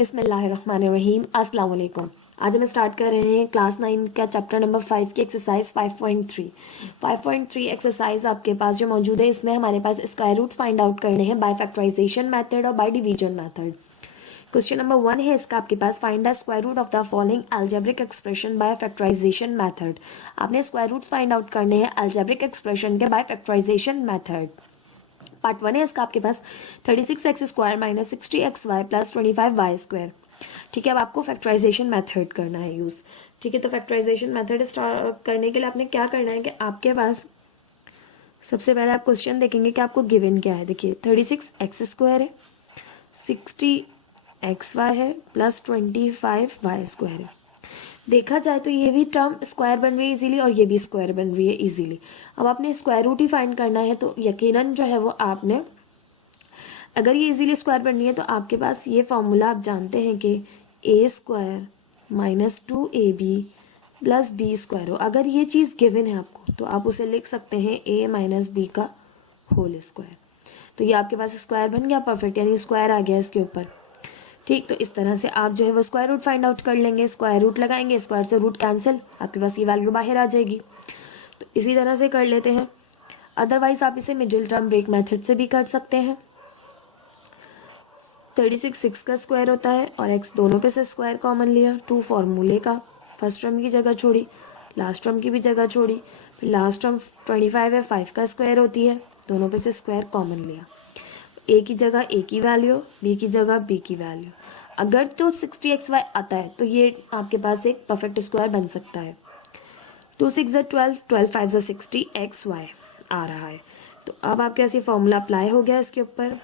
बिस्मिल्लाहिर्रहमानिर्रहीम। अस्सलाम वालेकुम। आज हम स्टार्ट कर रहे हैं क्लास 9 का चैप्टर नंबर 5 की एक्सरसाइज 5.3। 5.3 एक्सरसाइज आपके पास जो मौजूद है, इसमें हमारे पास स्क्वायर रूट्स फाइंड आउट करने हैं बाय फैक्टराइजेशन मेथड और by division method. Question number 1 है इसका आपके पास, find the square root of the following algebraic expression by factorisation method. आपने स्क्वायर रूट्स फाइंड आउट करने हैं अलजेब्रिक एक्सप्रेशन के बाय फैक्टराइजेशन मेथड। पार्ट 1 है इसका आपके पास 36x² minus 60xy plus 25y²। ठीक है, अब आपको फैक्टराइजेशन मेथड करना है यूज। ठीक है, तो फैक्टराइजेशन मेथड स्टार्ट करने के लिए आपने क्या करना है कि आपके पास सबसे पहले आप क्वेश्चन देखेंगे कि आपको गिवन क्या है। देखिए 36x² है, 60xy है प्लस 25y² है। देखा जाए तो ये भी टर्म स्क्वायर बन रही है इजीली और ये भी स्क्वायर बन रही है इजीली। अब आपने स्क्वायर रूट ही फाइंड करना है, तो यकीनन जो है वो आपने, अगर ये इजीली स्क्वायर बन रही है तो आपके पास ये फॉर्मूला आप जानते हैं कि a² minus 2ab plus b² हो। अगर ये चीज़ गिवन है आपको तो आप उसे लिख सकते हैं a माइनस b का होल स्क्वायर। तो ये आपके पास स्क्वायर बन गया परफेक्ट, यानी स्क्वायर आ गया इसके ऊपर। ठीक, तो इस तरह से आप जो है वो स्क्वायर रूट फाइंड आउट कर लेंगे। स्क्वायर रूट लगाएंगे, स्क्वायर से रूट कैंसिल, आपके पास ये वैल्यू बाहर आ जाएगी। तो इसी तरह से कर लेते हैं। अदरवाइज आप इसे मिडिल टर्म ब्रेक मेथड से भी कर सकते हैं। 36 6 का स्क्वायर होता है और x दोनों पे से स्क्वायर कॉमन लिया, 2 फॉर्मूले का, फर्स्ट टर्म की जगह छोड़ी, लास्ट टर्म की भी जगह छोड़ी, फिर लास्ट टर्म 25 है, 5 का स्क्वायर होती है, दोनों पे से स्क्वायर कॉमन लिया। a की जगह a की वैल्यू, b की जगह b की वैल्यू। अगर तो 60xy आता है तो ये आपके पास एक परफेक्ट स्क्वायर बन सकता है। 2 6 12, 12 5 60xy आ रहा है। तो अब आपके पास ये फॉर्मूला अप्लाई हो गया इसके ऊपर।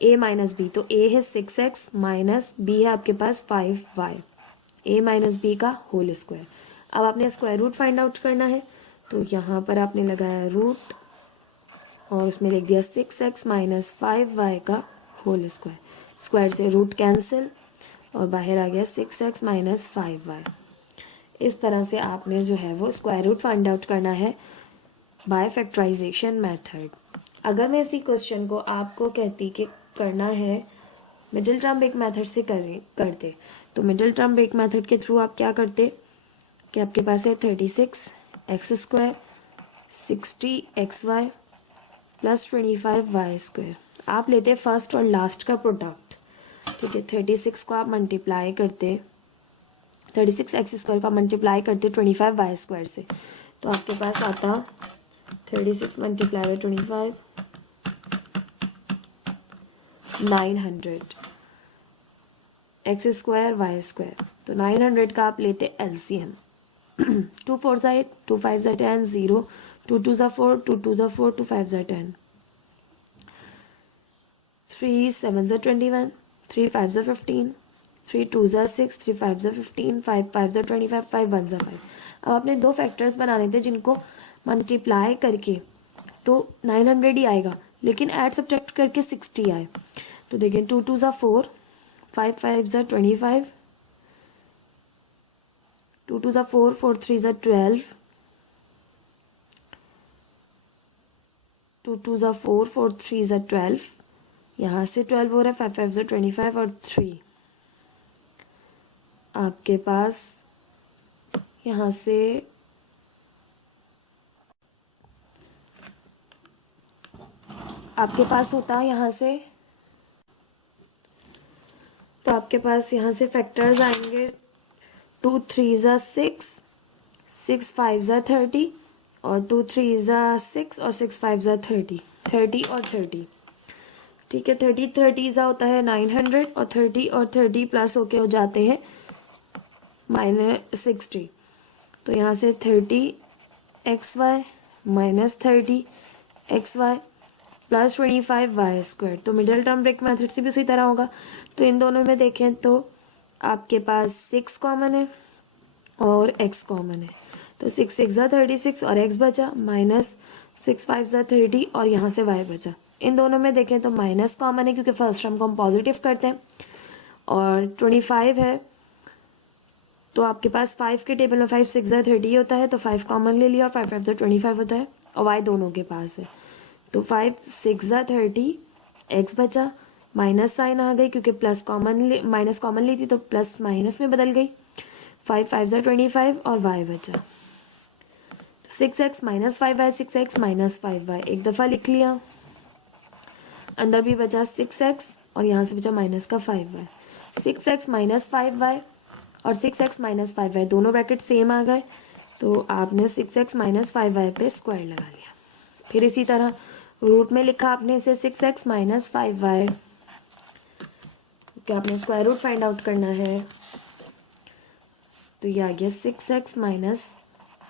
a माइनस बी, तो a है 6x माइनस b है आपके पास 5y, a माइनस b का होल स्क्वायर। अब आपने स्क्वायर रूट फाइंड आउट करना है, तो यहाँ पर आपने लगाया रूट और उसमें लिख दिया 6x माइनस 5y का होल स्क्वायर। स्क्वायर से रूट कैंसिल और बाहर आ गया 6x माइनस 5y। इस तरह से आपने जो है वो स्क्वायर रूट फाइंड आउट करना है बाय फैक्टराइजेशन मेथड। अगर मैं इसी क्वेश्चन को आपको कहती कि करना है मिडिल टर्म ब्रेक मेथड से करते, तो मिडिल टर्म ब्रेक मेथड के थ्रू आप क्या करते कि आपके पास है 36x² 60xy प्लस 25y²। आप लेते फर्स्ट और लास्ट का प्रोडक्ट। ठीक है, 36 को आप मल्टीप्लाई करते, 36x² का मल्टीप्लाई करते 25y² से, तो आपके पास आता 36 मल्टीप्लाई बाई 25 900 x² y²। तो 900 का आप लेते LCM 2 4 8, 2 5 10, 0, 2 2 4, 2 2 4, 2 5 10, 3 7 21, 3 5 15, 3 2 6, 3 5 15, 5 5 25, 5 1 5। अब आपने दो फैक्टर्स बनाने थे जिनको मल्टीप्लाई करके तो 900 ही आएगा, लेकिन ऐड सब्ट्रैक्ट करके 60 आए। तो देखें 2 2 4, 5 5 25, 2 2 4, 4 3 12, 2 2 4, 4 3 12, यहाँ से 12 हो रहा है, 5 5 25 और 3 आपके पास यहाँ से आपके पास होता है यहाँ से, तो आपके पास यहाँ से फैक्टर्स आएंगे 2 3 6, 6 5 30 और 2 3 6 और 6 5 30, 30 और 30। ठीक है, 30 30 होता है 900 और 30 और 30 प्लस होके हो जाते हैं -60। तो यहाँ से 30xy minus 30xy plus 25y²। तो मिडिल टर्म ब्रेक मेथड से भी उसी तरह होगा। तो इन दोनों में देखें तो आपके पास 6 कॉमन है और x कॉमन है, तो 6 6 36 और x बचा, माइनस 6 5 30 और यहाँ से y बचा। इन दोनों में देखें तो माइनस कॉमन है क्योंकि फर्स्ट टर्म को हम पॉजिटिव करते हैं, और 25 है तो आपके पास 5 के टेबल में 5 6 30 होता है, तो 5 कॉमन ले लिया और 5 5 25 होता है, और y दोनों के पास है। तो 5 6 30 x बचा माइनस साइन आ गई क्योंकि प्लस कॉमन माइनस कॉमन ली थी तो प्लस माइनस में बदल गई। 5 5 25 और y बचा। तो 6x minus 5y 6x minus 5y एक दफ़ा लिख लिया। अंदर भी बचा 6x और यहाँ से बचा माइनस का 5y। 6x माइनस 5y और 6x माइनस 5y दोनों ब्रैकेट सेम आ गए तो आपने 6x माइनस 5y पे स्क्वायर लगा लिया। फिर इसी तरह रूट में लिखा आपने इसे 6x माइनस 5y, आपने स्क्वायर रूट फाइंड आउट करना है तो ये आ गया 6x माइनस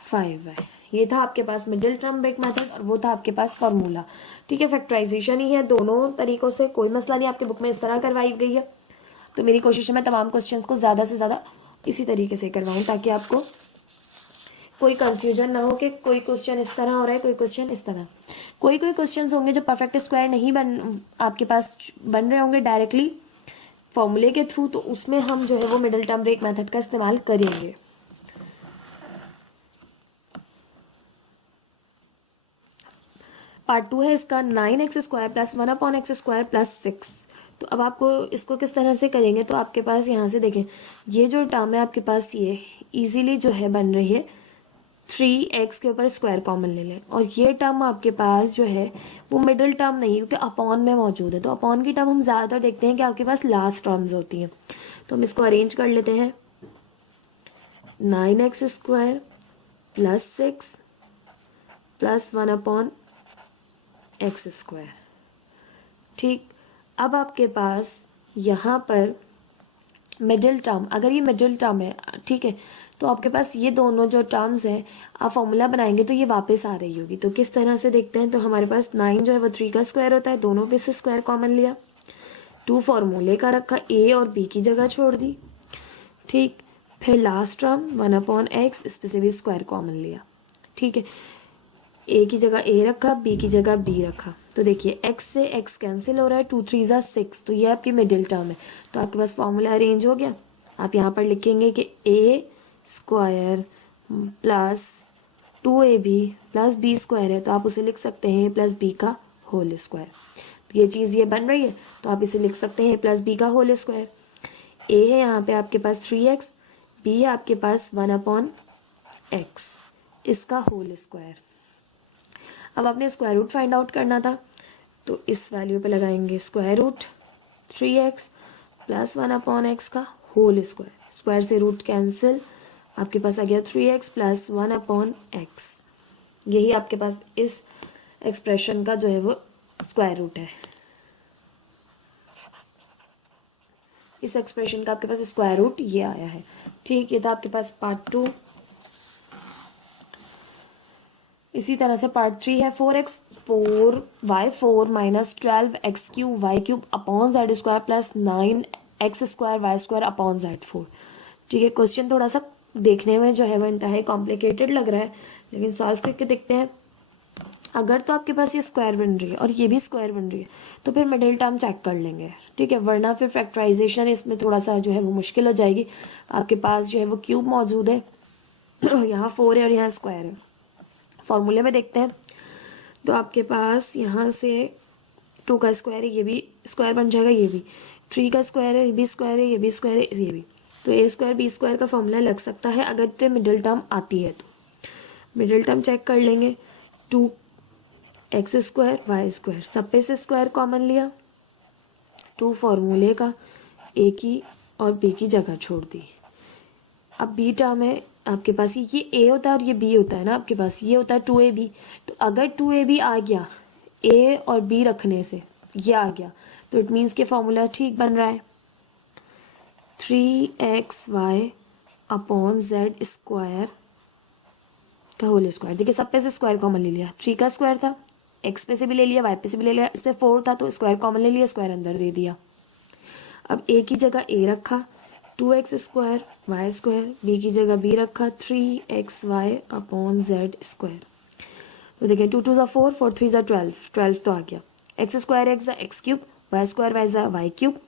5y। ये था आपके पास मिडिल टर्म ब्रेक मेथड और वो था आपके पास फॉर्मूला। ठीक है, फैक्टराइजेशन ही है दोनों तरीकों से, कोई मसला नहीं। आपके बुक में इस तरह करवाई गई है तो मेरी कोशिश है मैं तमाम क्वेश्चंस को ज़्यादा से ज़्यादा इसी तरीके से करवाऊँ ताकि आपको कोई कंफ्यूजन ना हो कि कोई क्वेश्चन इस तरह हो रहा है कोई क्वेश्चन इस तरह। कोई क्वेश्चंस होंगे जो परफेक्ट स्क्वायर नहीं आपके पास बन रहे होंगे डायरेक्टली फॉर्मूले के थ्रू, तो उसमें हम जो है वो मिडिल टर्म ब्रेक मेथड का इस्तेमाल करेंगे। पार्ट 2 है इसका 9x square plus 1/x square plus 6। तो अब आपको इसको किस तरह से करेंगे तो आपके पास यहाँ से देखें ये जो टर्म है आपके पास ये इजीली जो है बन रही है 3x के ऊपर स्क्वायर कॉमन ले लें और ये टर्म आपके पास जो है वो मिडिल टर्म नहीं क्योंकि अपॉन में मौजूद है। तो अपॉन की टर्म हम ज़्यादातर देखते हैं कि आपके पास लास्ट टर्म्स होती हैं। तो हम इसको अरेंज कर लेते हैं 9x square plus 6 plus 1/x square. ठीक, अब आपके पास यहाँ पर मिडिल टर्म, अगर ये मिडिल टर्म है ठीक है तो आपके पास ये दोनों जो टर्म्स हैं आप फॉर्मूला बनाएंगे तो ये वापस आ रही होगी। तो किस तरह से देखते हैं तो हमारे पास 9 जो है वो 3 का स्क्वायर होता है, दोनों पे से स्क्वायर कॉमन लिया, 2 फॉर्मूले का रखा, a और b की जगह छोड़ दी। ठीक, फिर लास्ट टर्म 1/x इस पे से भी स्क्वायर कॉमन लिया। ठीक है, a की जगह a रखा, b की जगह b रखा। तो देखिए x से x कैंसिल हो रहा है, 2 3 ज़ा 6, तो ये आपकी मिडिल टर्म है। तो आपके पास फॉर्मूला अरेंज हो गया। आप यहाँ पर लिखेंगे कि a square plus 2ab plus b square है तो आप उसे लिख सकते हैं a प्लस b का होल स्क्वायर। तो ये चीज़ ये बन रही है तो आप इसे लिख सकते हैं a प्लस b का होल स्क्वायर। a है यहाँ पे आपके पास 3x, b है आपके पास 1/x इसका होल स्क्वायर। अब आपने स्क्वायर रूट फाइंड आउट करना था तो इस वैल्यू पे लगाएंगे square root 3x plus 1/x का होल स्क्वायर। स्क्वायर से रूट कैंसिल, आपके पास आ गया 3x प्लस 1/x। यही आपके पास इस एक्सप्रेशन का जो है वो स्क्वायर रूट है। इस एक्सप्रेशन का आपके पास स्क्वायर रूट ये आया है। ठीक, ये था आपके पास पार्ट 2। इसी तरह से पार्ट 3 है 4x 4y4 minus 12x cube y cube upon z square plus 9x square y square upon Z4। ठीक है, क्वेश्चन थोड़ा सा देखने में जो है वो इंतहाई कॉम्प्लिकेटेड लग रहा है लेकिन सॉल्व करके देखते हैं। अगर तो आपके पास ये स्क्वायर बन रही है और ये भी स्क्वायर बन रही है तो फिर मिडिल टर्म चेक कर लेंगे। ठीक है, वरना फिर फैक्टराइजेशन इसमें थोड़ा सा जो है वो मुश्किल हो जाएगी। आपके पास जो है वो क्यूब मौजूद है यहाँ 4 है और यहाँ स्क्वायर है। फॉर्मूले में देखते हैं तो आपके पास यहाँ से 2 का स्क्वायर है, ये भी स्क्वायर बन जाएगा, ये भी 3 का स्क्वायर है, ये भी स्क्वायर है, ये भी स्क्वायर है, ये भी। तो a स्क्वायर b स्क्वायर का फॉर्मूला लग सकता है अगर तो मिडिल टर्म आती है। तो मिडिल टर्म चेक कर लेंगे 2x स्क्वायर वाई स्क्वायर, सब पे से स्क्वायर कॉमन लिया, 2 फॉर्मूले का a की और b की जगह छोड़ दी। अब b टर्म है आपके पास, ये a होता है और ये b होता है ना, आपके पास ये होता है 2ab। तो अगर 2ab आ गया a और b रखने से ये आ गया तो इट मीन्स के फॉर्मूला ठीक बन रहा है 3xy अपॉन जेड स्क्वायर का होल स्क्वायर। देखिए सब पे से स्क्वायर कॉमन ले लिया, 3 का स्क्वायर था, x पे से भी ले लिया, y पे से भी ले लिया, इस पे 4 था तो स्क्वायर कॉमन ले लिया, स्क्वायर अंदर दे दिया। अब a की जगह a रखा 2x square y square, b की जगह b रखा 3xy अपॉन जेड स्क्वायर। तो देखिए 2 2 ज़ा 4, 4 3 ज़ा 12 तो आ गया, एक्स स्क्वायर एक्स ज़ा x cube, y square y ज़ा y cube,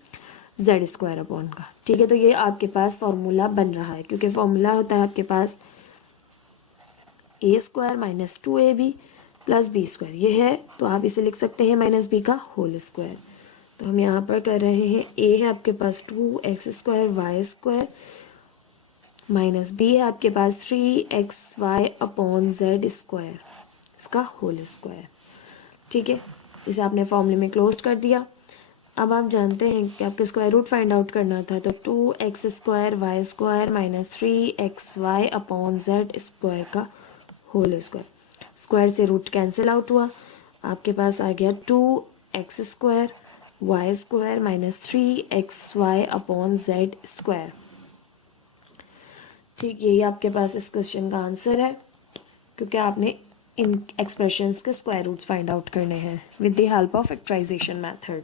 z square upon का। ठीक है, तो ये आपके पास फॉर्मूला बन रहा है क्योंकि फॉर्मूला होता है आपके पास a square minus 2ab plus b square, ये है तो आप इसे लिख सकते हैं माइनस b का होल स्क्वायर। तो हम यहाँ पर कर रहे हैं, ए है आपके पास 2x² y² माइनस बी है आपके पास 3xy/z², इसका होल स्क्वायर। ठीक है, इसे आपने फॉर्मूले में क्लोज कर दिया। अब आप जानते हैं कि आपके स्क्वायर रूट फाइंड आउट करना था, तो 2x² y² माइनस 3xy/z² का होल स्क्वायर। स्क्वायर से रूट कैंसिल आउट हुआ, आपके पास आ गया 2x² y² माइनस 3xy/z²। ठीक, यही आपके पास इस क्वेश्चन का आंसर है, क्योंकि आपने इन एक्सप्रेशंस के स्क्वायर रूट्स फाइंड आउट करने हैं with the help of factorisation method.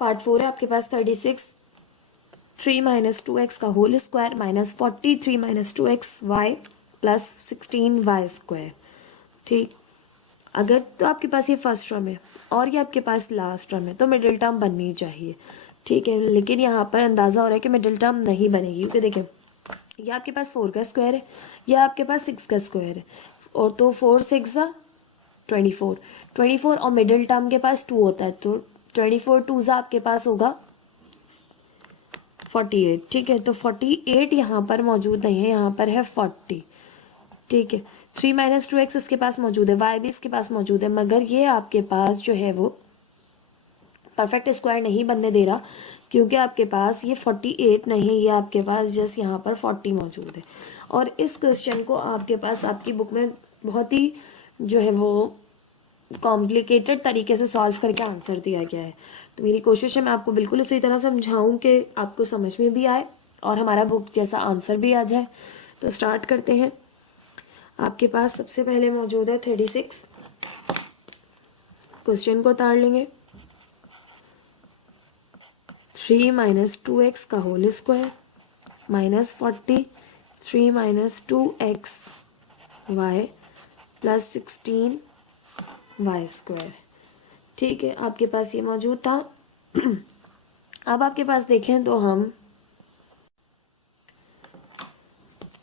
Part 4 है आपके पास 36 3 माइनस 2x का whole square minus 43 minus 2xy plus 16y²। ठीक, अगर तो आपके पास ये फर्स्ट टर्म है और ये आपके पास लास्ट टर्म है तो मिडिल टर्म बननी चाहिए। ठीक है, लेकिन यहाँ पर अंदाजा हो रहा है कि मिडिल टर्म नहीं बनेगी, क्योंकि देखिए ये आपके पास 4 का स्क्वायर है, यह आपके पास 6 का स्क्वायर है, और तो 4 6 24 और मिडिल टर्म के पास 2 होता है, तो 24 2 आपके पास होगा 48। ठीक है, तो 48 यहाँ पर मौजूद नहीं है, यहाँ पर है 40। ठीक है, 3 माइनस 2x इसके पास मौजूद है, y भी इसके पास मौजूद है, मगर ये आपके पास जो है वो परफेक्ट स्क्वायर नहीं बनने दे रहा, क्योंकि आपके पास ये 48 नहीं, ये आपके पास जस्ट यहाँ पर 40 मौजूद है। और इस क्वेश्चन को आपके पास आपकी बुक में बहुत ही जो है वो कॉम्प्लिकेटेड तरीके से सॉल्व करके आंसर दिया गया है। तो मेरी कोशिश है मैं आपको बिल्कुल उसी तरह समझाऊं कि आपको समझ में भी आए और हमारा बुक जैसा आंसर भी आ जाए। तो स्टार्ट करते हैं। आपके पास सबसे पहले मौजूद है 36, क्वेश्चन को उतार लेंगे। 3 माइनस 2x का whole square minus 43 minus 2xy plus 16y²। ठीक है, आपके पास ये मौजूद था। अब आपके पास देखें तो हम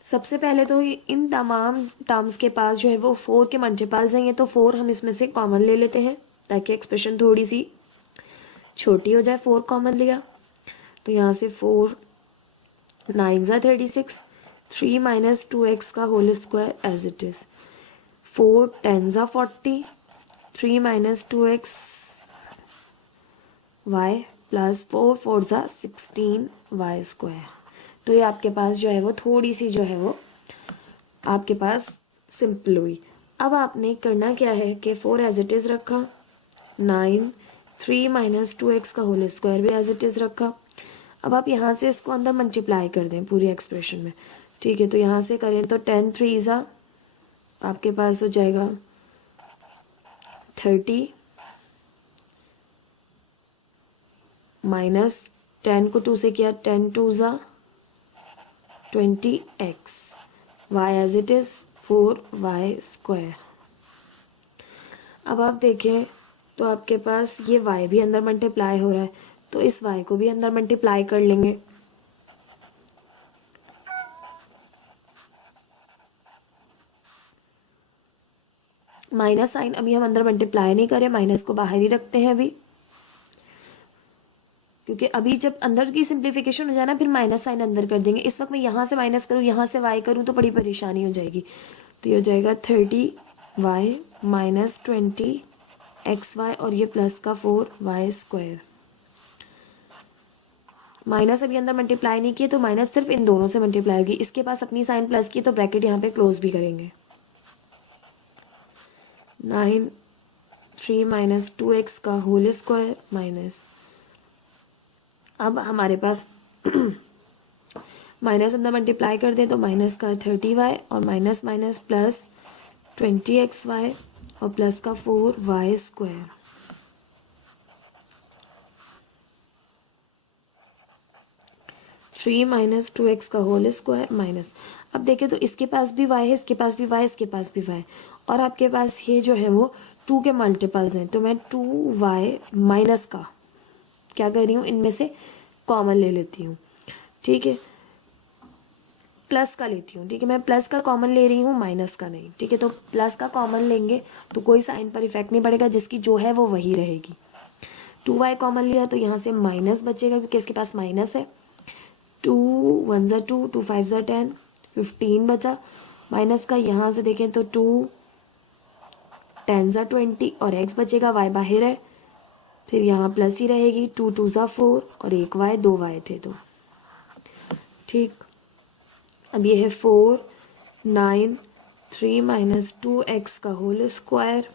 सबसे पहले तो इन तमाम टर्म्स के पास जो है वो 4 के मल्टीपल्स हैं, ये तो 4 हम इसमें से कॉमन ले लेते हैं ताकि एक्सप्रेशन थोड़ी सी छोटी हो जाए। 4 कॉमन लिया तो यहाँ से 4 9 36, 3 माइनस 2x का whole square as it is, 4 10 40, 3 minus 2x y plus 4 4 16y²। तो ये आपके पास जो है वो थोड़ी सी जो है वो आपके पास सिंपल हुई। अब आपने करना क्या है कि 4 एज इट इज रखा, 9 3 माइनस 2x का होल स्क्वायर भी एज इट इज रखा। अब आप यहाँ से इसको अंदर मल्टीप्लाई कर दें पूरी एक्सप्रेशन में। ठीक है, तो यहाँ से करें तो 10 3 आपके पास हो जाएगा 30 माइनस 10 को 2 से किया 10 2 20x, y as it is 4y²। अब आप देखें तो आपके पास ये y भी अंदर मल्टीप्लाई हो रहा है, तो इस y को भी अंदर मल्टीप्लाई कर लेंगे। माइनस साइन अभी हम अंदर मल्टीप्लाई नहीं करें, माइनस को बाहर ही रखते हैं अभी, क्योंकि अभी जब अंदर की सिंप्लीफिकेशन हो जाए ना फिर माइनस साइन अंदर कर देंगे। इस वक्त मैं यहाँ से माइनस करूँ यहाँ से y करूँ तो बड़ी परेशानी हो जाएगी। तो ये हो जाएगा 30y माइनस 20xy और ये प्लस का 4y²। माइनस अभी अंदर मल्टीप्लाई नहीं किए तो माइनस सिर्फ इन दोनों से मल्टीप्लाई होगी। इसके पास अपनी साइन प्लस की तो ब्रैकेट यहाँ पे क्लोज भी करेंगे। 9 3 माइनस 2x का होल स्क्वायर माइनस, अब हमारे पास माइनस अंदर मल्टीप्लाई कर दें तो माइनस का 30y और माइनस माइनस प्लस 20xy और प्लस का 4y²। 3 माइनस 2x का होल स्क्वायर माइनस, अब देखें तो इसके पास भी y है, इसके पास भी y, इसके पास भी y, और आपके पास ये जो है वो टू के मल्टीपल्स हैं, तो मैं 2y माइनस का क्या कर रही हूँ, इनमें से कॉमन ले लेती हूँ, ठीक है, प्लस का लेती हूँ, ठीक है, मैं प्लस का कॉमन ले रही हूँ, माइनस का नहीं, ठीक है। तो प्लस का कॉमन लेंगे तो कोई साइन पर इफेक्ट नहीं पड़ेगा, जिसकी जो है वो वही रहेगी। 2y कॉमन लिया तो यहाँ से माइनस बचेगा क्योंकि इसके पास माइनस है। 2 1 ज़ा 2, 2 5 ज़ा 10, 15 बचा। माइनस का यहाँ से देखें तो 2 10 ज़ा 20 और x बचेगा, y बाहर है, फिर यहाँ प्लस ही रहेगी। 2 2 ज़ा 4 और 1 y, 2 y थे तो ठीक। अब ये है 4 9 3 माइनस 2x का होल स्क्वायर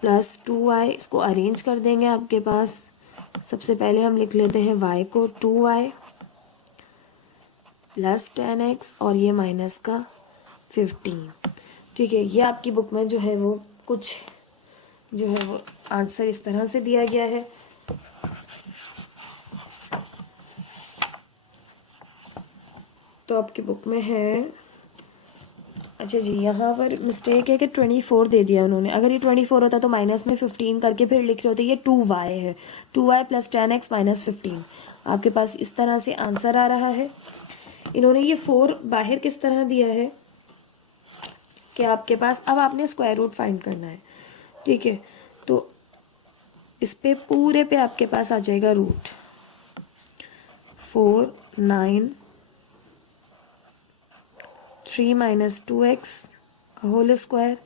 प्लस 2y। इसको अरेंज कर देंगे आपके पास। सबसे पहले हम लिख लेते हैं y को 2y प्लस 10x और ये माइनस का 15, ठीक है। ये आपकी बुक में जो है वो कुछ जो है वो आंसर इस तरह से दिया गया है। तो आपकी बुक में है, अच्छा जी, यहाँ पर मिस्टेक है कि 24 दे दिया उन्होंने। अगर ये 24 होता तो माइनस में 15 करके फिर लिख रहे होते। ये 2y है, 2y प्लस 10x माइनस 15। आपके पास इस तरह से आंसर आ रहा है। इन्होंने ये 4 बाहर किस तरह दिया है कि आपके पास अब आपने स्क्वायर रूट फाइंड करना है, ठीक है। तो इस पे पूरे पे आपके पास आ जाएगा रूट 4 9 3 माइनस 2x का whole square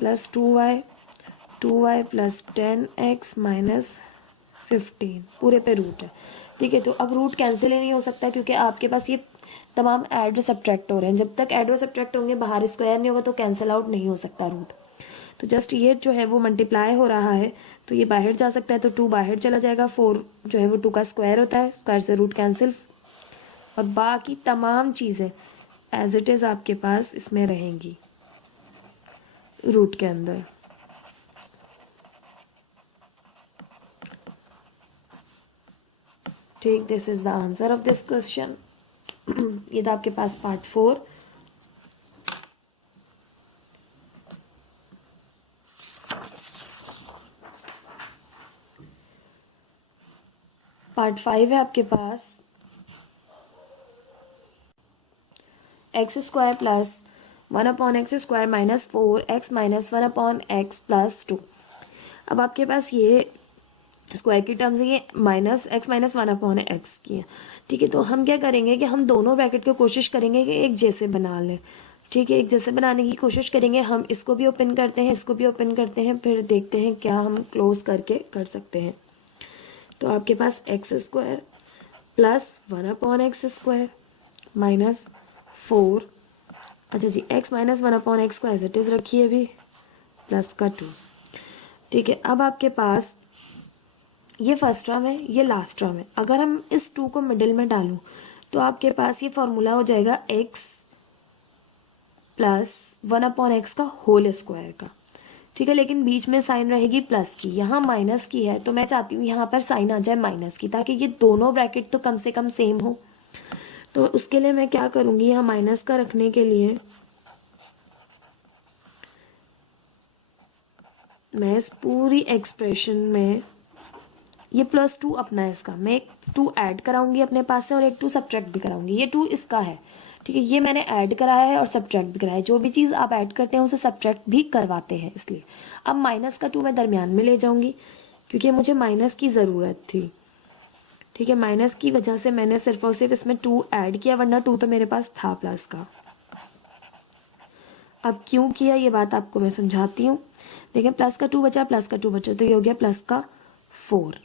plus 2y plus 10x minus 15 पूरे पे रूट है, ठीक है। तो अब रूट कैंसिल ही नहीं हो सकता क्योंकि आपके पास ये तमाम ऐड और सब्ट्रैक्ट हो रहे हैं। जब तक ऐड और सब्ट्रैक्ट होंगे बाहर स्क्वायर नहीं होगा तो कैंसिल आउट नहीं हो सकता रूट। तो जस्ट ये जो है वो मल्टीप्लाई हो रहा है तो ये बाहर जा सकता है, तो 2 बाहर चला जाएगा। 4 जो है वो 2 का स्क्वायर होता है, स्क्वायर से रूट कैंसिल, और बाकी तमाम चीज़ें एज इट इज़ आपके पास इसमें रहेंगी रूट के अंदर। ठीक, this is the answer of this question. ये था आपके पास पार्ट 4। पार्ट 5 है आपके पास x square plus 1 upon x square minus 4x minus 1 upon x plus 2। अब आपके पास ये स्क्वायर की टर्म्स ये minus x minus 1 upon x की है, ठीक है। तो हम क्या करेंगे कि हम दोनों ब्रैकेट को कोशिश करेंगे कि एक जैसे बना लें, ठीक है। एक जैसे बनाने की कोशिश करेंगे। हम इसको भी ओपन करते हैं, इसको भी ओपन करते हैं, फिर देखते हैं क्या हम क्लोज करके कर सकते हैं। तो आपके पास x square plus 1 upon x square minus 4, अच्छा जी, एक्स माइनस 1 अपॉन एक्स को एज इट इज रखिए अभी, प्लस का 2, ठीक है। अब आपके पास ये फर्स्ट टर्म है, ये लास्ट टर्म है। अगर हम इस 2 को मिडिल में डालूं तो आपके पास ये फॉर्मूला हो जाएगा x प्लस 1 अपॉन एक्स का होल स्क्वायर का, ठीक है। लेकिन बीच में साइन रहेगी प्लस की, यहाँ माइनस की है तो मैं चाहती हूँ यहाँ पर साइन आ जाए माइनस की, ताकि ये दोनों ब्रैकेट तो कम से कम सेम हो। तो उसके लिए मैं क्या करूंगी, यहाँ माइनस का रखने के लिए मैं इस पूरी एक्सप्रेशन में ये +2 अपना है, इसका मैं एक 2 ऐड कराऊंगी अपने पास से और एक 2 सब्ट्रैक्ट भी कराऊंगी। ये 2 इसका है, ठीक है। ये मैंने ऐड कराया है और सब्ट्रैक्ट भी कराया है। जो भी चीज़ आप ऐड करते हैं उसे सब्ट्रैक्ट भी करवाते हैं, इसलिए अब माइनस का 2 मैं दरमियान में ले जाऊंगी क्योंकि मुझे माइनस की ज़रूरत थी, ठीक है। माइनस की वजह से मैंने सिर्फ और सिर्फ इसमें 2 ऐड किया, वरना 2 तो मेरे पास था प्लस का। अब क्यों किया ये बात आपको मैं समझाती हूँ। देखिए, प्लस का 2 बचा, प्लस का 2 बचा, तो ये हो गया प्लस का 4।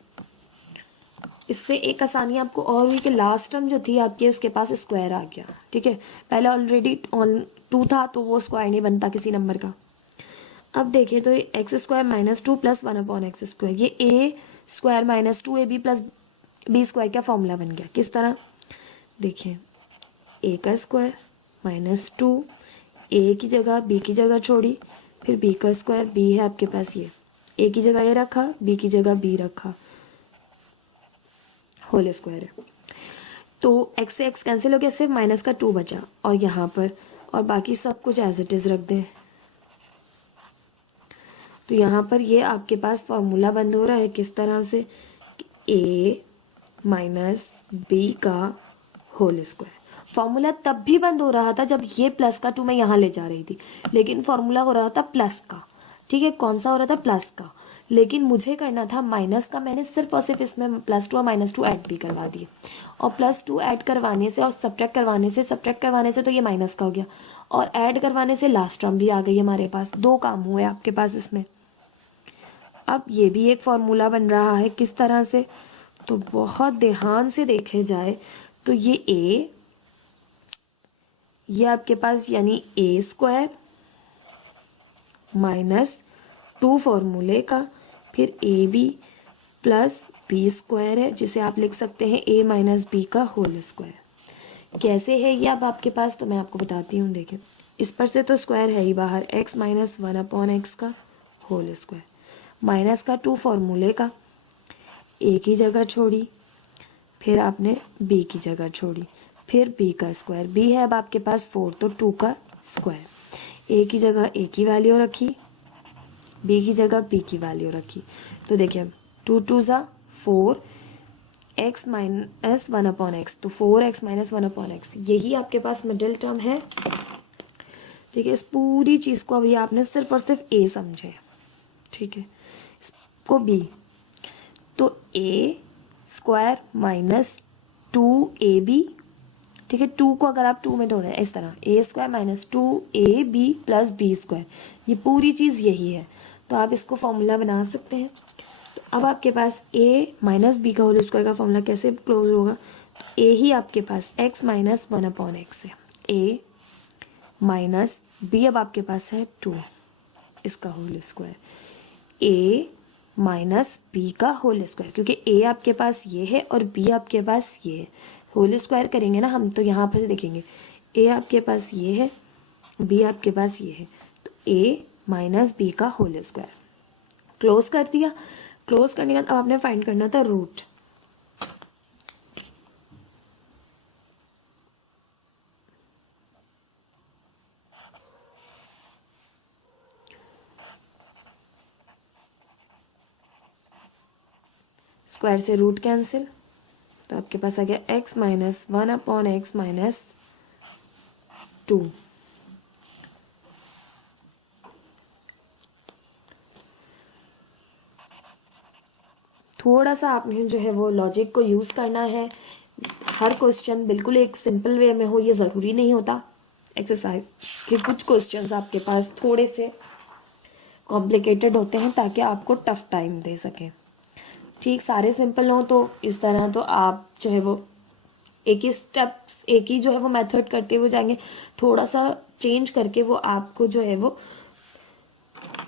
इससे एक आसानी आपको और हुई कि लास्ट टर्म जो थी आपके उसके पास स्क्वायर आ गया, ठीक है। पहले ऑलरेडी 2 था तो वो स्क्वायर नहीं बनता किसी नंबर का। अब देखिए तो x square minus 2 plus 1 upon x square, ये a square minus 2ab plus b square का फॉर्मूला बन गया। किस तरह, देखिए, ए का स्क्वायर माइनस 2, ए की जगह बी की जगह छोड़ी, फिर बी का स्क्वायर, बी है आपके पास, ये ए की जगह ए रखा, बी की जगह बी रखा, होल स्क्वायर है। तो x से x कैंसिल हो गया, सिर्फ माइनस का 2 बचा और यहाँ पर, और बाकी सब कुछ एज इट इज रख दें। तो यहाँ पर ये आपके पास फॉर्मूला बंद हो रहा है किस तरह से, a माइनस बी का होल स्क्वायर। फॉर्मूला तब भी बंद हो रहा था जब ये प्लस का 2 मैं यहाँ ले जा रही थी, लेकिन फॉर्मूला हो रहा था प्लस का। ठीक है, कौन सा हो रहा था, प्लस का, लेकिन मुझे करना था माइनस का। मैंने सिर्फ और सिर्फ इसमें +2 और -2 ऐड भी करवा दिए, और +2 ऐड करवाने से और सब्ट्रैक्ट करवाने से तो ये माइनस का हो गया, और ऐड करवाने से लास्ट टर्म भी आ गई हमारे पास। 2 काम हुए आपके पास इसमें। अब ये भी एक फॉर्मूला बन रहा है किस तरह से, तो बहुत ध्यान से देखे जाए तो ये आपके पास यानी a² -2 फॉर्मूले का, फिर ab प्लस b² है, जिसे आप लिख सकते हैं a माइनस बी का होल स्क्वायर। कैसे है ये अब आपके पास, तो मैं आपको बताती हूँ। देखिए, इस पर से तो स्क्वायर है ही बाहर, x माइनस 1/x का होल स्क्वायर, माइनस का 2 फॉर्मूले का, a की जगह छोड़ी, फिर आपने b की जगह छोड़ी, फिर b का स्क्वायर। b है अब आपके पास 4, तो 2 का स्क्वायर। a की जगह a की वैल्यू रखी, b की जगह b की वैल्यू रखी। तो देखिए 2 2 ज़ा 4, x माइनस 1/x, तो 4x माइनस 1/x, यही आपके पास मिडिल टर्म है। ठीक है, इस पूरी चीज़ को अभी आपने सिर्फ और सिर्फ a समझे। ठीक है, इसको b, तो a² माइनस 2ab। ठीक है, 2 को अगर आप 2 में तोड़ें इस तरह, a² minus 2ab plus b², ये पूरी चीज़ यही है। तो आप इसको फॉर्मूला बना सकते हैं। तो अब आपके पास a माइनस बी का होल स्क्वायर का फॉर्मूला कैसे क्लोज होगा, तो a ही आपके पास x माइनस 1/x है, a माइनस b अब आपके पास है 2, इसका whole square, a minus b का होल स्क्वायर, क्योंकि a आपके पास ये है और b आपके पास ये है। होल स्क्वायर करेंगे ना हम, तो यहाँ पर से देखेंगे a आपके पास ये है, b आपके पास ये है, तो a माइनस बी का होल स्क्वायर। क्लोज कर दिया। क्लोज करने के बाद अब आपने फाइंड करना था रूट। स्क्वायर से रूट कैंसिल, तो आपके पास आ गया x माइनस 1/x माइनस 2। थोड़ा सा आपने जो है वो लॉजिक को यूज़ करना है। हर क्वेश्चन बिल्कुल एक सिंपल वे में हो ये ज़रूरी नहीं होता। एक्सरसाइज के कुछ क्वेश्चंस आपके पास थोड़े से कॉम्प्लिकेटेड होते हैं ताकि आपको टफ टाइम दे सकें। ठीक, सारे सिंपल हो तो इस तरह तो आप जो है वो एक ही स्टेप्स, एक ही जो है वो मेथड करते हुए जाएंगे। थोड़ा सा चेंज करके वो आपको जो है वो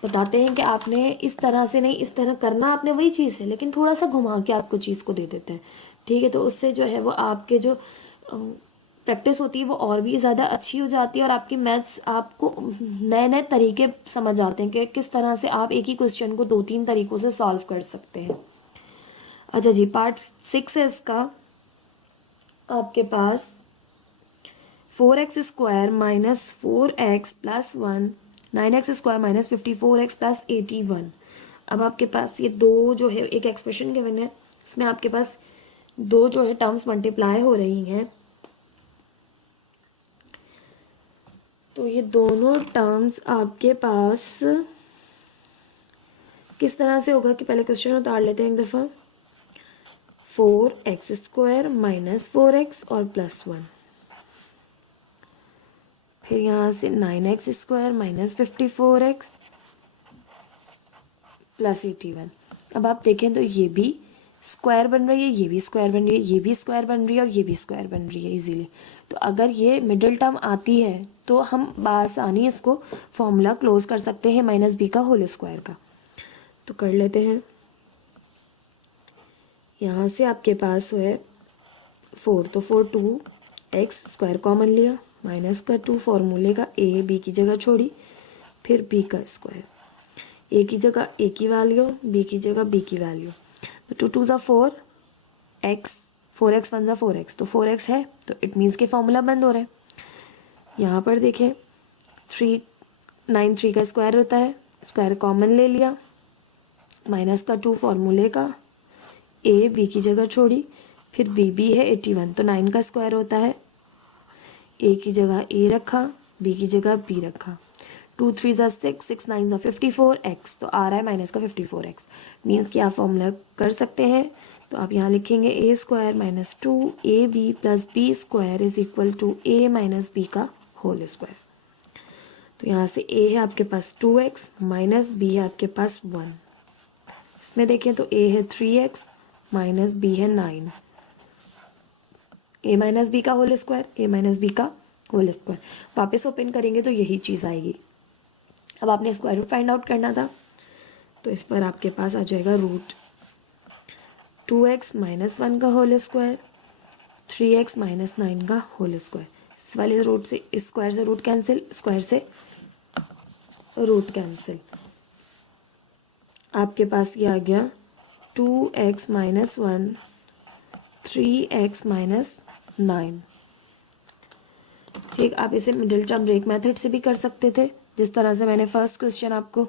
बताते हैं कि आपने इस तरह से नहीं, इस तरह करना, आपने वही चीज़ है लेकिन थोड़ा सा घुमा के आपको चीज़ को दे देते हैं। ठीक है, तो उससे जो है वो आपके जो प्रैक्टिस होती है वो और भी ज़्यादा अच्छी हो जाती है, और आपकी मैथ्स आपको नए नए तरीके समझ आते हैं कि किस तरह से आप एक ही क्वेश्चन को 2-3 तरीकों से सॉल्व कर सकते हैं। अच्छा जी, पार्ट 6 है इसका आपके पास 4x² minus 4x plus 1, 9x² minus 54x plus 81। अब आपके पास ये दो जो है एक एक्सप्रेशन गिवन है, इसमें आपके पास दो जो है टर्म्स मल्टीप्लाई हो रही हैं। तो ये दोनों टर्म्स आपके पास किस तरह से होगा कि पहले क्वेश्चन उतार लेते हैं एक दफ़ा। 4x² माइनस 4x और प्लस 1, फिर यहाँ से 9x² माइनस 54x प्लस 81। अब आप देखें तो ये भी स्क्वायर बन रही है, ये भी स्क्वायर बन रही है, ये भी स्क्वायर बन रही है और ये भी स्क्वायर बन रही है इजीली। तो अगर ये मिडिल टर्म आती है तो हम बासानी इसको फॉर्मूला क्लोज कर सकते हैं माइनस बी का होल स्क्वायर का। तो कर लेते हैं। यहाँ से आपके पास है 4, तो 4 2x स्क्वायर कॉमन लिया, माइनस का 2 फॉर्मूले का, a b की जगह छोड़ी, फिर b का स्क्वायर, a की जगह a की वैल्यू, b की जगह b की वैल्यू। तो 2 2 ज़ा 4x, 4x 1 ज़ा 4x, तो 4x है तो इट मीन्स के फॉर्मूला बंद हो रहे हैं। यहाँ पर देखें 3 9 3 का स्क्वायर होता है, स्क्वायर कॉमन ले लिया, माइनस का 2 फॉर्मूले का, ए बी की जगह छोड़ी, फिर बी बी है 81 तो 9 का स्क्वायर होता है, ए की जगह ए रखा, बी की जगह बी रखा, 2 3 ज़ा 6, 6 9 ज़ा 54 एक्स, तो आ रहा है माइनस का 54 एक्स। मीन्स कि आप फॉर्मूला कर सकते हैं, तो आप यहाँ लिखेंगे a square minus 2 a b plus b square is equal to a minus b का होल स्क्वायर। तो यहाँ से ए है आपके पास 2x माइनस बी है आपके पास 1। इसमें देखें तो ए है 3x माइनस बी है 9, ए माइनस बी का होल स्क्वायर, ए माइनस बी का होल स्क्वायर। वापस ओपन करेंगे तो यही चीज़ आएगी। अब आपने स्क्वायर रूट फाइंड आउट करना था, तो इस पर आपके पास आ जाएगा रूट 2x माइनस 1 का होल स्क्वायर, 3x माइनस 9 का होल स्क्वायर। इस वाले रूट से स्क्वायर से रूट कैंसिल, स्क्वायर से रूट कैंसिल, आपके पास ये आ गया 2x माइनस 1 3x माइनस 9। ठीक, आप इसे मिडिल टर्म ब्रेक मेथड से भी कर सकते थे, जिस तरह से मैंने फर्स्ट क्वेश्चन आपको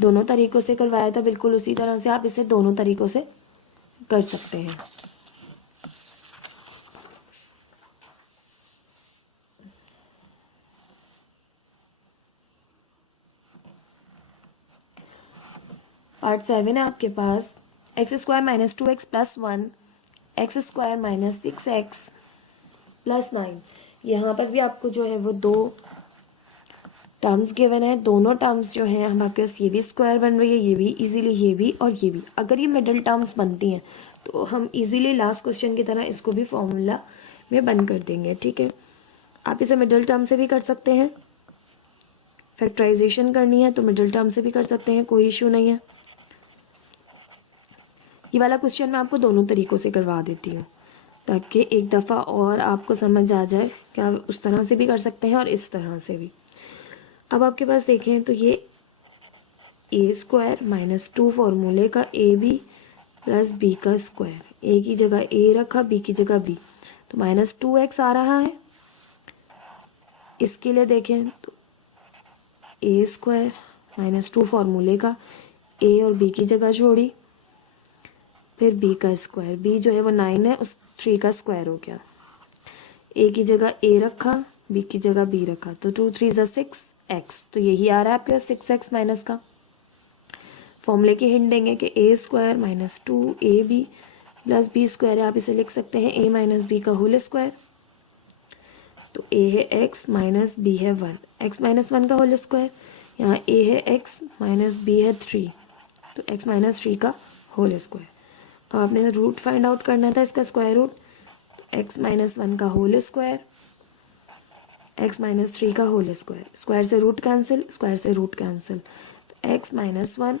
दोनों तरीकों से करवाया था, बिल्कुल उसी तरह से आप इसे दोनों तरीकों से कर सकते हैं। पार्ट 7 है आपके पास, x square minus 2x plus 1, x square minus 6x plus 9। यहाँ पर भी आपको जो है वो दो टर्म्स गिवन है, दोनों टर्म्स जो है हमारे पास ये भी स्क्वायर बन रही है, ये भी इजीली, ये भी और ये भी। अगर ये मिडिल टर्म्स बनती हैं तो हम इजीली लास्ट क्वेश्चन की तरह इसको भी फॉर्मूला में बंद कर देंगे। ठीक है, आप इसे मिडिल टर्म से भी कर सकते हैं, फैक्टराइजेशन करनी है तो मिडिल टर्म से भी कर सकते हैं, कोई इशू नहीं है। ये वाला क्वेश्चन मैं आपको दोनों तरीकों से करवा देती हूँ ताकि एक दफ़ा और आपको समझ आ जाए कि आप उस तरह से भी कर सकते हैं और इस तरह से भी। अब आपके पास देखें तो ये ए स्क्वायर माइनस 2 फॉर्मूले का ए बी प्लस बी का स्क्वायर, ए की जगह ए रखा, बी की जगह बी, तो माइनस 2x आ रहा है। इसके लिए देखें तो ए स्क्वायर माइनस 2 फॉर्मूले का ए और बी की जगह छोड़ी, फिर बी का स्क्वायर, बी जो है वो 9 है, उस 3 का स्क्वायर हो गया, ए की जगह ए रखा, बी की जगह बी रखा, तो 2 3 ज़ा 6x, तो यही आ रहा है आपके 6x माइनस का। फॉर्मूले की हिंट देंगे कि a square minus 2 a b plus b square है, आप इसे लिख सकते हैं ए माइनस बी का होल स्क्वायर। तो ए है x माइनस बी है 1, x माइनस 1 का होल स्क्वायर, यहाँ ए है x माइनस बी है 3, तो x माइनस 3 का होल स्क्वायर। अब आपने रूट फाइंड आउट करना था इसका स्क्वायर रूट, x माइनस 1 का होल स्क्वायर, x माइनस 3 का होल स्क्वायर, स्क्वायर से रूट कैंसिल, स्क्वायर से रूट कैंसिल, तो x माइनस 1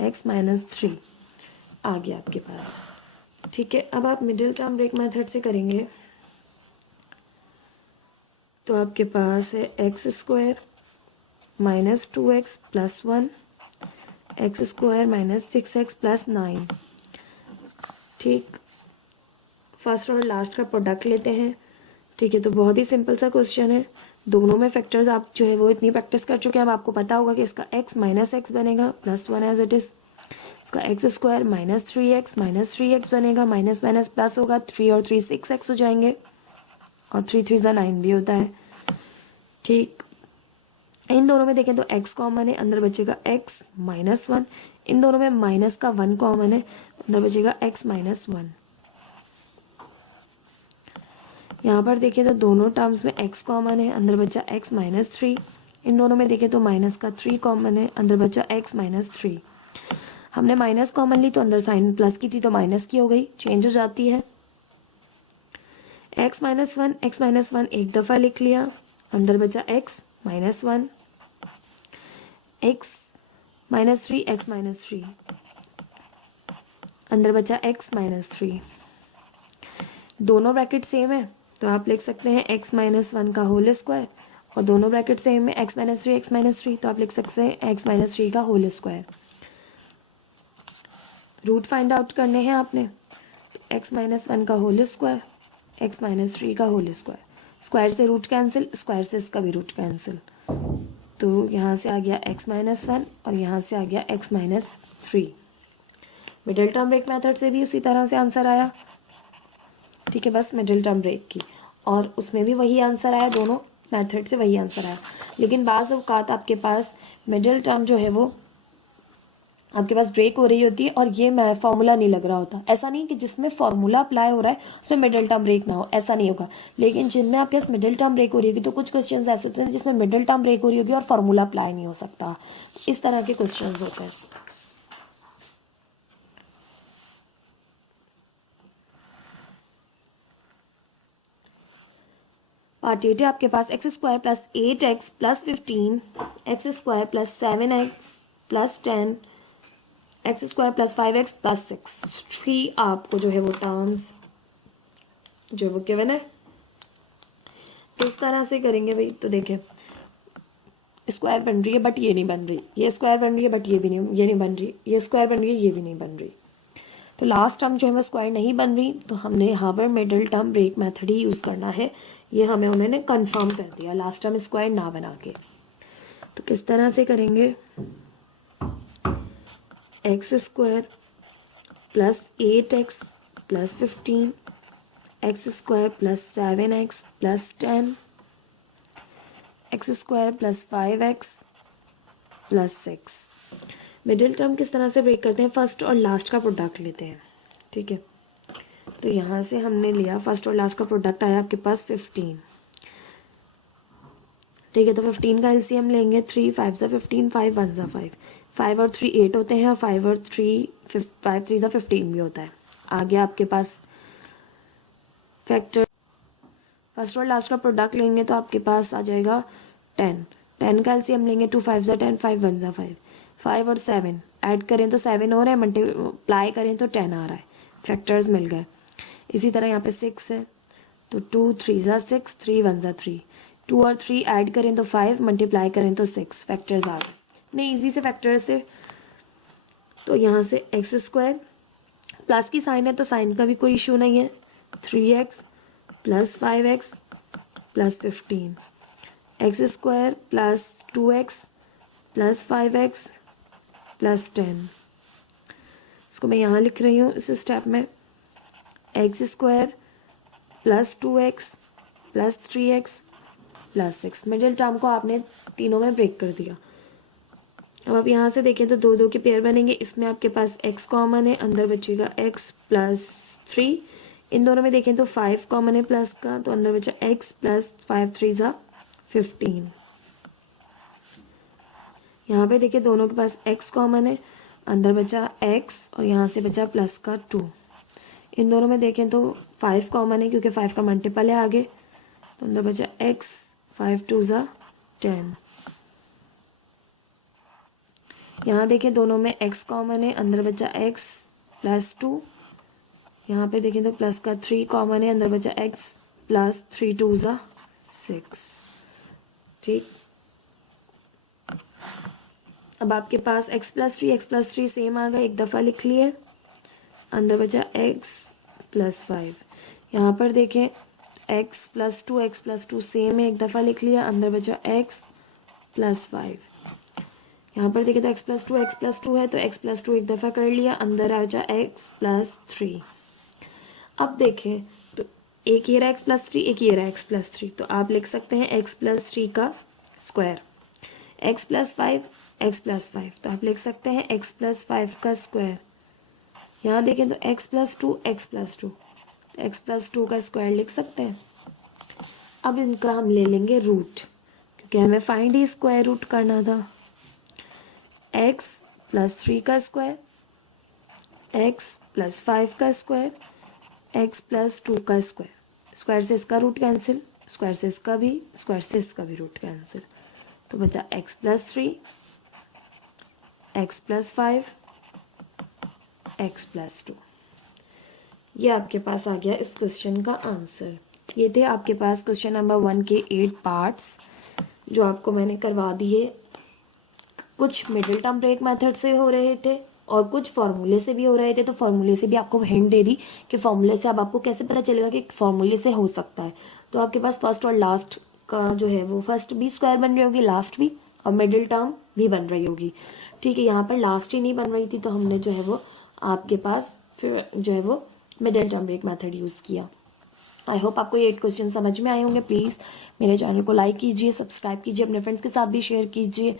x माइनस 3 आ गया आपके पास। ठीक है, अब आप मिडिल टर्म ब्रेक मेथड से करेंगे तो आपके पास है x square minus 2x plus 1, x square minus 6x plus 9। ठीक, फर्स्ट और लास्ट का प्रोडक्ट लेते हैं। ठीक है, तो बहुत ही सिंपल सा क्वेश्चन है, दोनों में फैक्टर्स आप जो है वो इतनी प्रैक्टिस कर चुके हैं, अब आपको पता होगा कि इसका x माइनस एक्स बनेगा प्लस 1 एज इट इज, इसका एक्स स्क्वायर माइनस 3x बनेगा, माइनस माइनस प्लस होगा, 3 और 3 6x हो जाएंगे, और 3 3 ज़ा 9 भी होता है। ठीक, इन दोनों में देखें तो x कॉमन है, अंदर बचेगा x माइनस 1, इन दोनों में माइनस का 1 कॉमन है, अंदर बचेगा x माइनस 1। यहाँ पर देखें तो दोनों टर्म्स में x कॉमन है, अंदर बचा x माइनस 3, इन दोनों में देखें तो माइनस का 3 कॉमन है, अंदर बचा x माइनस 3। हमने माइनस कॉमन ली तो अंदर साइन प्लस की थी तो माइनस की हो गई, चेंज हो जाती है। x माइनस 1 एक दफ़ा लिख लिया, अंदर बचा x minus 1, x minus 3 x minus 3, अंदर बचा x माइनस 3। दोनों ब्रैकेट सेम है तो आप लिख सकते हैं x माइनस 1 का होल स्क्वायर, और दोनों ब्रैकेट सेम है x माइनस 3 तो आप लिख सकते हैं x माइनस 3 का whole square. Root find out करने हैं आपने, तो x माइनस 1 का होल स्क्वायर, x माइनस 3 का होल स्क्वायर, स्क्वायर से रूट कैंसिल, स्क्वायर से इसका भी रूट कैंसिल, तो यहाँ से आ गया x-1 और यहाँ से आ गया x-3। Middle term break method से भी उसी तरह से आंसर आया, ठीक है, बस मिडिल टर्म ब्रेक की, और उसमें भी वही आंसर आया, दोनों मेथड से वही आंसर आया। लेकिन बाज़ औक़ात आपके पास मिडिल टर्म जो है वो आपके पास ब्रेक हो रही होती है और ये मैं फॉर्मूला नहीं लग रहा होता। ऐसा नहीं कि जिसमें फॉर्मूला अप्लाई हो रहा है उसमें मिडिल टर्म ब्रेक ना हो, ऐसा नहीं होगा। लेकिन जिनमें आपके पास मिडिल टर्म ब्रेक हो रही होगी तो कुछ क्वेश्चंस ऐसे होते हैं जिसमें मिडिल टर्म ब्रेक हो रही होगी और फॉर्मूला अप्लाई नहीं हो सकता, इस तरह के क्वेश्चन होते हैं। पार्ट 8 है आपके पास x² + 8x + 15 x² + 7x + 10 x² + 5x + 6। 3 आपको जो है वो टर्म्स जो है वो गिवन है, इस तरह से करेंगे भाई। तो देखें, स्क्वायर बन रही है बट ये नहीं बन रही, ये स्क्वायर बन रही है बट ये नहीं बन रही, ये स्क्वायर बन रही है ये भी नहीं बन रही। तो लास्ट टर्म जो है वो स्क्वायर नहीं बन रही, तो हमने यहाँ पर मिडिल टर्म ब्रेक मेथड ही यूज़ करना है। ये हमें उन्होंने कंफर्म कर दिया लास्ट टर्म स्क्वायर ना बना के। तो किस तरह से करेंगे, x² + 8x + 15 x² + 7x + 10 x² + 5x + 6। Middle term किस तरह से ब्रेक करते हैं, फर्स्ट और लास्ट का प्रोडक्ट लेते हैं, ठीक है। तो यहाँ से हमने लिया फर्स्ट और लास्ट का प्रोडक्ट आया आपके पास 15, ठीक है। तो 15 का एलसीएम लेंगे, 3 5 सा 15, 5 1 सा 5, 5 और 3 8 होते हैं और 5 और 3 5 3 सा 15 भी होता है। आ गया आपके पास फैक्टर, फर्स्ट और लास्ट का प्रोडक्ट लेंगे तो आपके पास आ जाएगा 10, 10 का एलसीएम लेंगे, 2 5 सा 10, 5 1 सा 5, 5 और 7 ऐड करें तो 7 हो रहा है, मल्टीप्लाई करें तो 10 आ रहा है, फैक्टर्स मिल गए। इसी तरह यहाँ पे 6 है, तो 2 3 सा 6, 3 1 सा 3, 2 और 3 ऐड करें तो 5, मल्टीप्लाई करें तो 6, फैक्टर्स आ गए। नहीं इजी से फैक्टर्स से, तो यहाँ से x² प्लस की साइन है तो साइन का भी कोई इशू नहीं है, 3x + 5x + 15 x² + 2x + 5x + 10। इसको मैं यहाँ लिख रही हूँ इस स्टेप में, x² + 2x + 3x + 6। Middle term को आपने तीनों में ब्रेक कर दिया। अब आप यहाँ से देखें तो 2 2 के पेयर बनेंगे, इसमें आपके पास x कॉमन है, अंदर बचेगा x + 3। इन दोनों में देखें तो 5 कॉमन है प्लस का, तो अंदर बचा x + 5 3 सा 15। यहाँ पे देखिए दोनों के पास x कॉमन है, अंदर बचा x और यहाँ से बचा प्लस का 2। इन दोनों में देखें तो 5 कॉमन है क्योंकि 5 का मल्टीपल है आगे, तो अंदर बचा x, 5 2 सा 10। यहाँ देखें दोनों में x कॉमन है, अंदर बचा x + 2। यहाँ पे देखें तो प्लस का 3 कॉमन है, अंदर बचा x + 3 2 सा 6, ठीक। अब आपके पास x + 3 सेम आ गए, एक दफ़ा लिख लिए, अंदर बचा x + 5। यहाँ पर देखें x + 2 x + 2 सेम है, एक दफ़ा लिख लिया, अंदर बचा x + 5। यहाँ पर देखें तो x + 2 x + 2 है, तो x + 2 एक दफ़ा कर लिया, अंदर आ जा x + 3। अब देखें तो एक ये रहा x + 3, एक ये रहा x + 3, तो आप लिख सकते हैं x + 3 का स्क्वायर, x + 5 x + 5, तो आप लिख सकते हैं x + 5 का स्क्वायर। यहाँ देखें तो x + 2 x + 2, x + 2 का स्क्वायर लिख सकते हैं। अब इनका हम ले लेंगे रूट, क्योंकि हमें फाइंड ही स्क्वायर रूट करना था। x + 3 का स्क्वायर, x + 5 का स्क्वायर, x + 2 का स्क्वायर, स्क्वायर से इसका रूट कैंसिल, स्क्वायर से इसका भी, स्क्वायर से इसका भी रूट कैंसिल, तो बचा x + 3 x + 5 x + 2। ये आपके पास आ गया इस क्वेश्चन का आंसर। ये थे आपके पास क्वेश्चन नंबर 1 के 8 पार्ट्स जो आपको मैंने करवा दिए। कुछ मिडिल टर्म ब्रेक मेथड से हो रहे थे और कुछ फॉर्मूले से भी हो रहे थे, तो फॉर्मूले से भी आपको हिंट दे दी कि फॉर्मूले से अब आपको कैसे पता चलेगा कि फॉर्मूले से हो सकता है। तो आपके पास फर्स्ट और लास्ट का जो है वो फर्स्ट भी स्क्वायर बन रही होगी, लास्ट भी, और मिडिल टर्म भी बन रही होगी। ठीक है, यहाँ पर लास्ट ही नहीं बन रही थी तो हमने जो है वो आपके पास फिर जो है वो middle term break method use किया। आई होप आपको ये 8 क्वेश्चन समझ में आए होंगे। प्लीज़ मेरे चैनल को लाइक कीजिए, सब्सक्राइब कीजिए, अपने फ्रेंड्स के साथ भी शेयर कीजिए।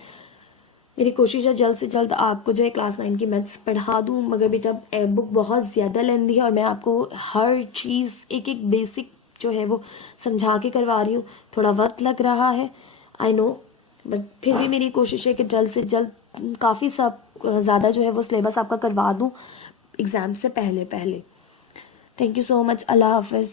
मेरी कोशिश है जल्द से जल्द आपको जो है क्लास 9 की मैथ्स पढ़ा दूँ, मगर बेटा बुक बहुत ज़्यादा लेंदी है और मैं आपको हर चीज़ एक एक बेसिक जो है वो समझा के करवा रही हूँ। थोड़ा वक्त लग रहा है, आई नो, बट फिर भी मेरी कोशिश है कि जल्द से जल्द काफ़ी सब ज़्यादा जो है वो सिलेबस आपका करवा दूँ एग्ज़ाम से पहले पहले। Thank you so much. अल्लाह हाफिज़।